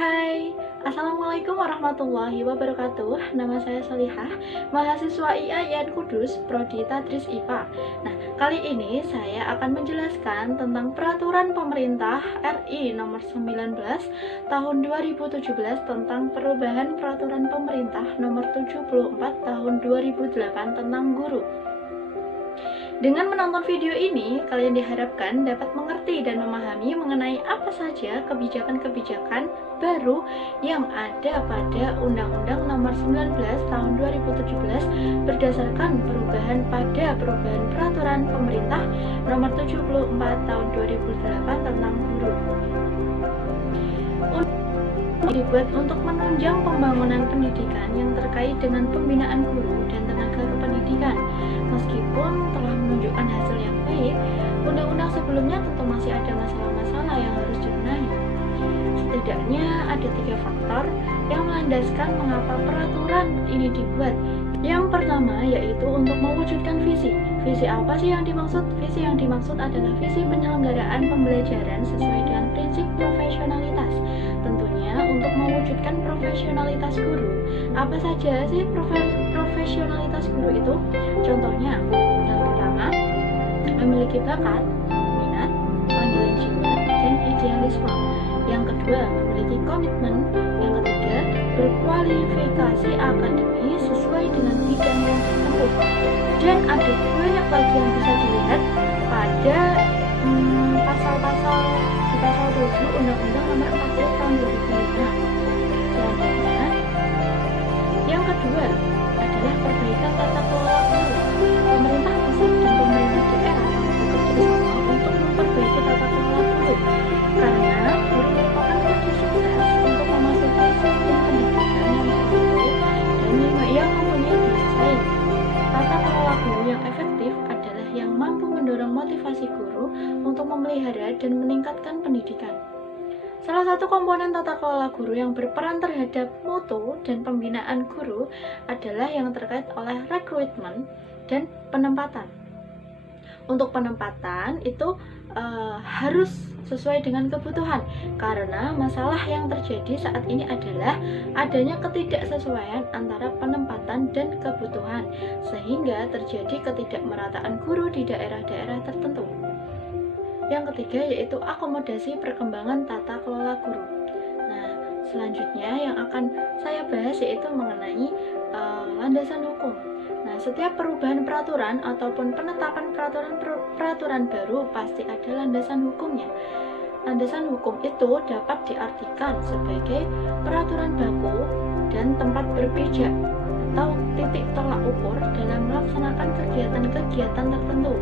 Hai, Assalamualaikum warahmatullahi wabarakatuh. Nama saya Solihah, mahasiswa IAIN Kudus, Prodi Tadris IPA. Nah, kali ini saya akan menjelaskan tentang Peraturan Pemerintah RI Nomor 19 Tahun 2017 tentang perubahan Peraturan Pemerintah Nomor 74 Tahun 2008 tentang guru. Dengan menonton video ini, kalian diharapkan dapat mengerti dan memahami mengenai apa saja kebijakan-kebijakan baru yang ada pada Undang-Undang Nomor 19 Tahun 2017 berdasarkan perubahan Peraturan Pemerintah Nomor 74 Tahun 2008 tentang guru. Dibuat untuk menunjang pembangunan pendidikan yang terkait dengan pembinaan guru dan tenaga kependidikan. Meskipun telah menunjukkan hasil yang baik, undang-undang sebelumnya tentu masih ada masalah-masalah yang harus dibenahi. Setidaknya ada 3 faktor yang melandaskan mengapa peraturan ini dibuat. Yang pertama yaitu untuk mewujudkan visi. Visi apa sih yang dimaksud? Visi yang dimaksud adalah visi penyelenggaraan pembelajaran sesuai dengan prinsip profesionalitas. Tentunya untuk mewujudkan profesionalitas guru. Apa saja sih profesionalitas guru itu? Contohnya, yang pertama, memiliki bakat, minat, panggilan jiwa, dan idealisme. Yang kedua, memiliki komitmen. Yang ketiga, berkualifikasi akademis sesuai dengan bidang yang ditempuh. Dan ada banyak lagi yang bisa dilihat pada pasal-pasal di pasal 7 Undang-Undang Nomor 40 Tahun 2005. Selanjutnya, yang kedua adalah perbaikan tata kelola guru. Pemerintah pusat dan pemerintah daerah bekerja sama untuk memperbaiki tata kelola guru, karena guru merupakan kunci sukses untuk memasuki sistem pendidikan yang tertentu dan yang mempunyai daya saing. Tata kelola guru yang efektif adalah yang mampu mendorong motivasi guru untuk memelihara dan meningkatkan pendidikan. Salah satu komponen tata kelola guru yang berperan terhadap mutu dan pembinaan guru adalah yang terkait oleh rekrutmen dan penempatan. Untuk penempatan itu harus sesuai dengan kebutuhan, karena masalah yang terjadi saat ini adalah adanya ketidaksesuaian antara penempatan dan kebutuhan, sehingga terjadi ketidakmerataan guru di daerah-daerah tertentu. Yang ketiga yaitu akomodasi perkembangan tata kelola guru. Nah, selanjutnya yang akan saya bahas yaitu mengenai landasan hukum. Nah, setiap perubahan peraturan ataupun penetapan peraturan baru pasti ada landasan hukumnya. Landasan hukum itu dapat diartikan sebagai peraturan baku dan tempat berpijak atau titik tolak ukur dalam melaksanakan kegiatan-kegiatan tertentu.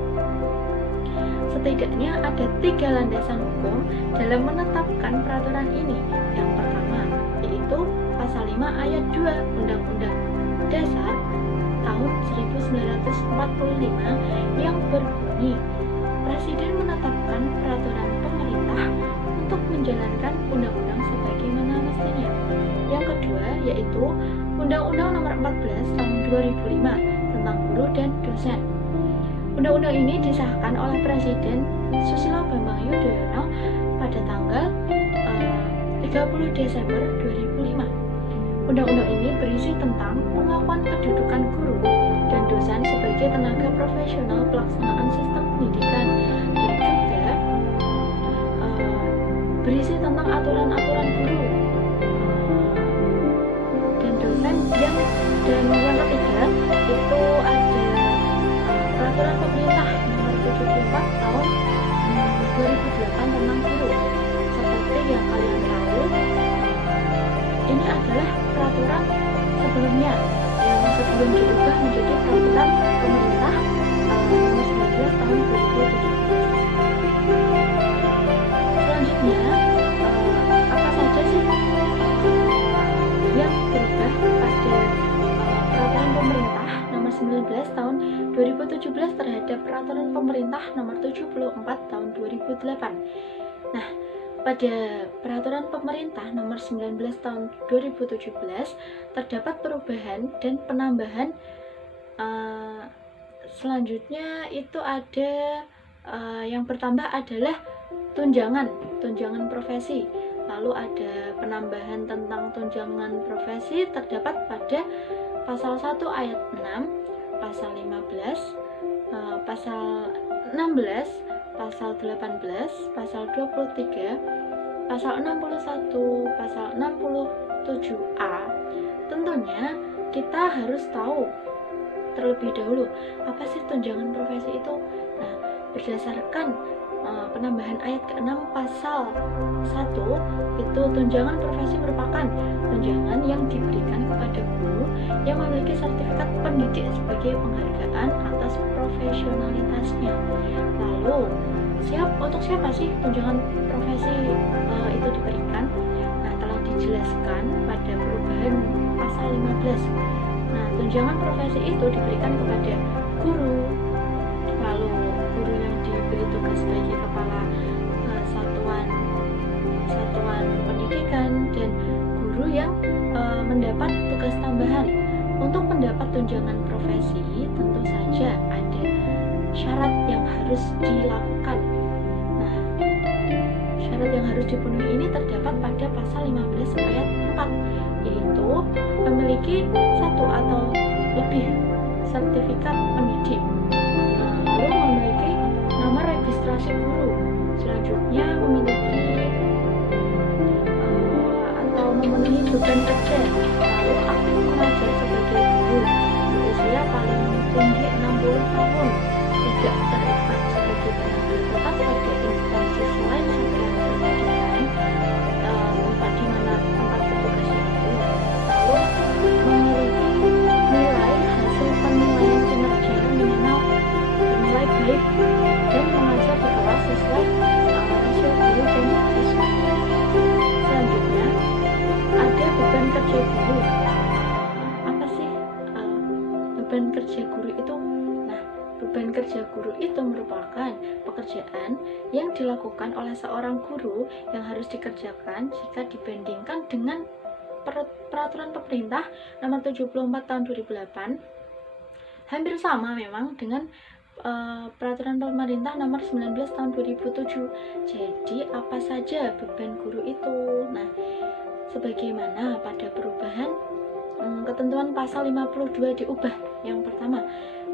Setidaknya ada 3 landasan hukum dalam menetapkan peraturan ini. Yang pertama yaitu Pasal 5 Ayat 2 Undang-Undang Dasar tahun 1945 yang berbunyi, Presiden menetapkan peraturan pemerintah untuk menjalankan undang-undang sebagaimana mestinya. Yang kedua yaitu Undang-Undang Nomor 14 Tahun 2005 tentang guru dan dosen. Undang-undang ini disahkan oleh Presiden Susilo Bambang Yudhoyono pada tanggal 30 Desember 2005. Undang-undang ini berisi tentang pengakuan kedudukan guru dan dosen sebagai tenaga profesional pelaksanaan sistem pendidikan, dan juga berisi tentang aturan-aturan guru dan dosen dan yang ketiga itu ada Peraturan Pemerintah Nomor 74 Tahun 2008 tentang guru. Seperti yang kalian tahu, ini adalah peraturan sebelumnya yang sebelum diubah menjadi Peraturan Pemerintah Nomor 19 Tahun 2017. Selanjutnya, apa saja sih yang berubah pada Peraturan Pemerintah Nomor 19 Tahun 2017 terhadap Peraturan Pemerintah Nomor 74 Tahun 2008. Nah, pada Peraturan Pemerintah Nomor 19 Tahun 2017 terdapat perubahan dan penambahan. Selanjutnya itu ada yang bertambah adalah tunjangan profesi. Lalu ada penambahan tentang tunjangan profesi terdapat pada pasal 1 ayat 6, pasal 15, pasal 16, pasal 18, pasal 23, pasal 61, pasal 67A. Tentunya kita harus tahu terlebih dahulu apa sih tunjangan profesi itu. Nah, berdasarkan penambahan ayat ke-6 pasal 1 itu, tunjangan profesi merupakan tunjangan yang diberikan kepada guru yang memiliki sertifikat pendidik sebagai penghargaan atas profesionalitasnya. Lalu untuk siapa sih tunjangan profesi itu diberikan? Nah, telah dijelaskan pada perubahan pasal 15. Nah, tunjangan profesi itu diberikan kepada guru, lalu guru yang diberi tugas sebagai kepala satuan pendidikan, dan guru yang mendapat tugas tambahan. Untuk mendapat tunjangan profesi tentu saja ada syarat yang harus dilakukan. Nah, syarat yang harus dipenuhi ini terdapat pada pasal 15 ayat 4, yaitu memiliki satu atau lebih sertifikat pendidik, lalu memiliki nomor registrasi guru, selanjutnya memiliki atau memenuhi beban kerja, lalu aktif mengajar sebagai guru, berusia paling tinggi 60 tahun, tidak terikat sebagai tenaga tetap pada instansi selain satuan pendidikan tempat di mana tempat bertugasnya itu, lalu memiliki nilai hasil penilaian kinerja minimal bernilai baik dan mengajar di kelas sesuai rasio guru dan siswa. Selanjutnya ada beban kerja guru. Apa sih beban kerja guru itu? Nah, beban kerja guru itu merupakan pekerjaan yang dilakukan oleh seorang guru yang harus dikerjakan jika dibandingkan dengan peraturan pemerintah nomor 74 tahun 2008. Hampir sama memang dengan peraturan pemerintah nomor 19 tahun 2007. Jadi apa saja beban guru itu? Nah, sebagaimana pada perubahan ketentuan pasal 52 diubah. Yang pertama,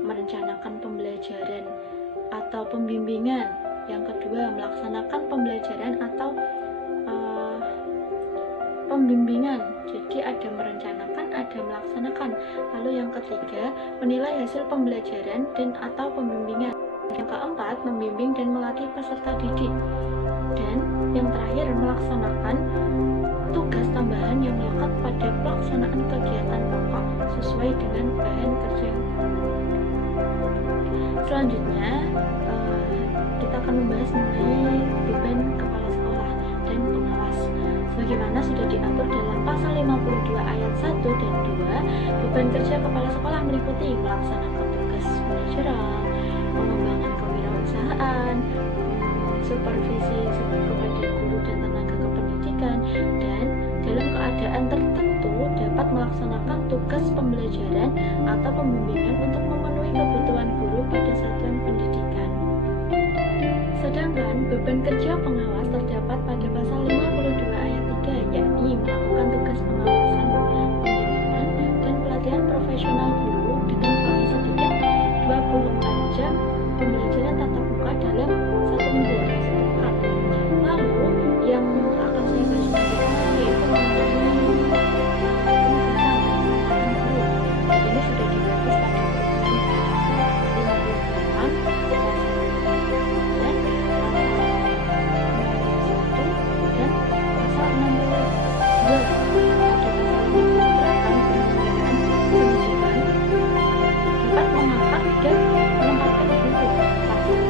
merencanakan pembelajaran atau pembimbingan. Yang kedua, melaksanakan pembelajaran atau pembimbingan. Jadi ada merencanakan, ada melaksanakan. Lalu yang ketiga, menilai hasil pembelajaran dan atau pembimbingan. Yang keempat, membimbing dan melatih peserta didik. Dan yang terakhir, melaksanakan tugas tambahan yang melekat pada pelaksanaan kegiatan pokok sesuai dengan bahan kerja. Selanjutnya kita akan membahas mengenai beban kepala sekolah dan pengawas. Sebagaimana sudah diatur dalam pasal 52 ayat 1 dan 2, beban kerja kepala sekolah meliputi melaksanakan tugas manajerial, pengembangan kewirausahaan, supervisi kepada guru dan tenaga kependidikan, dan dalam keadaan tertentu dapat melaksanakan tugas pembelajaran atau pembimbingan untuk memenuhi kebutuhan guru pada satuan pendidikan. Sedangkan beban kerja pengawas terdapat pada pasal 52 ayat 3, yakni melakukan tugas pengawasan, pembimbingan, dan pelatihan profesional guru dengan paling sedikit 24 jam pembelajaran tatap muka dalam 1 minggu atau 1 pekan. Lalu yang akan saya bahas selanjutnya yaitu mengenai penugasan guru. Ini sudah dibahas pada pasal 58, dan pasal 62. Dapat mengangkat dan menempatkan guru. Pasal 58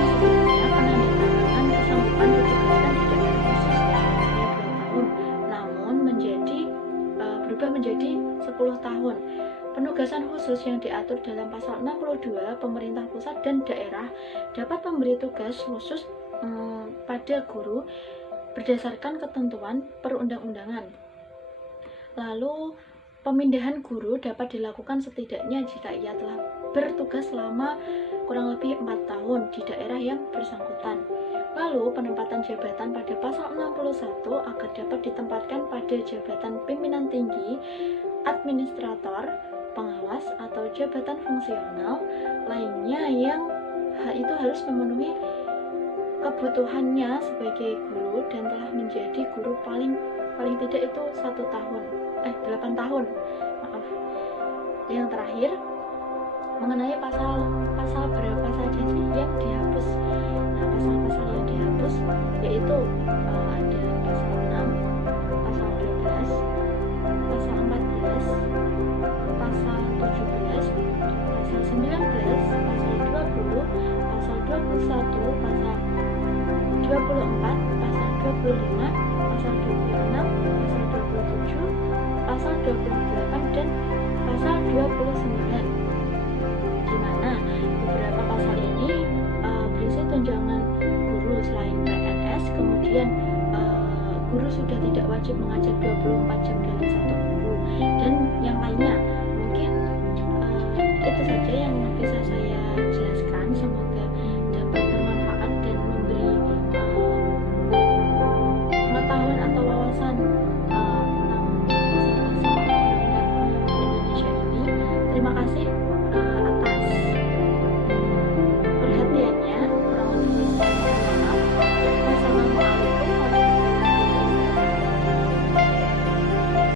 yang sebelumnya penandatanganan kesanggupan ditugaskan di daerah khusus hanya 2 tahun, namun berubah menjadi 10 tahun. Penugasan khusus yang diatur dalam pasal 62, pemerintah pusat dan daerah dapat memberi tugas khusus pada guru berdasarkan ketentuan perundang-undangan. Lalu pemindahan guru dapat dilakukan setidaknya jika ia telah bertugas selama kurang lebih 4 tahun di daerah yang bersangkutan. Lalu penempatan jabatan pada pasal 61 agar dapat ditempatkan pada jabatan pimpinan tinggi, administrator, pengawas atau jabatan fungsional lainnya yang itu harus memenuhi kebutuhannya sebagai guru dan telah menjadi guru paling tidak itu 8 tahun. Maaf. Yang terakhir mengenai pasal berapa saja sih yang dihapus. Nah, pasal-pasal yang dihapus yaitu ada pasal 6, pasal 12, pasal 14, pasal 17, pasal 19, pasal 20, pasal 21, pasal 24, pasal 25, pasal 26, pasal 27, pasal 28 dan pasal 29. Di mana beberapa pasal ini berisi tunjangan guru selain PNS, kemudian guru sudah tidak wajib mengajar 24 jam dalam satu minggu dan yang lainnya. Mungkin itu saja yang bisa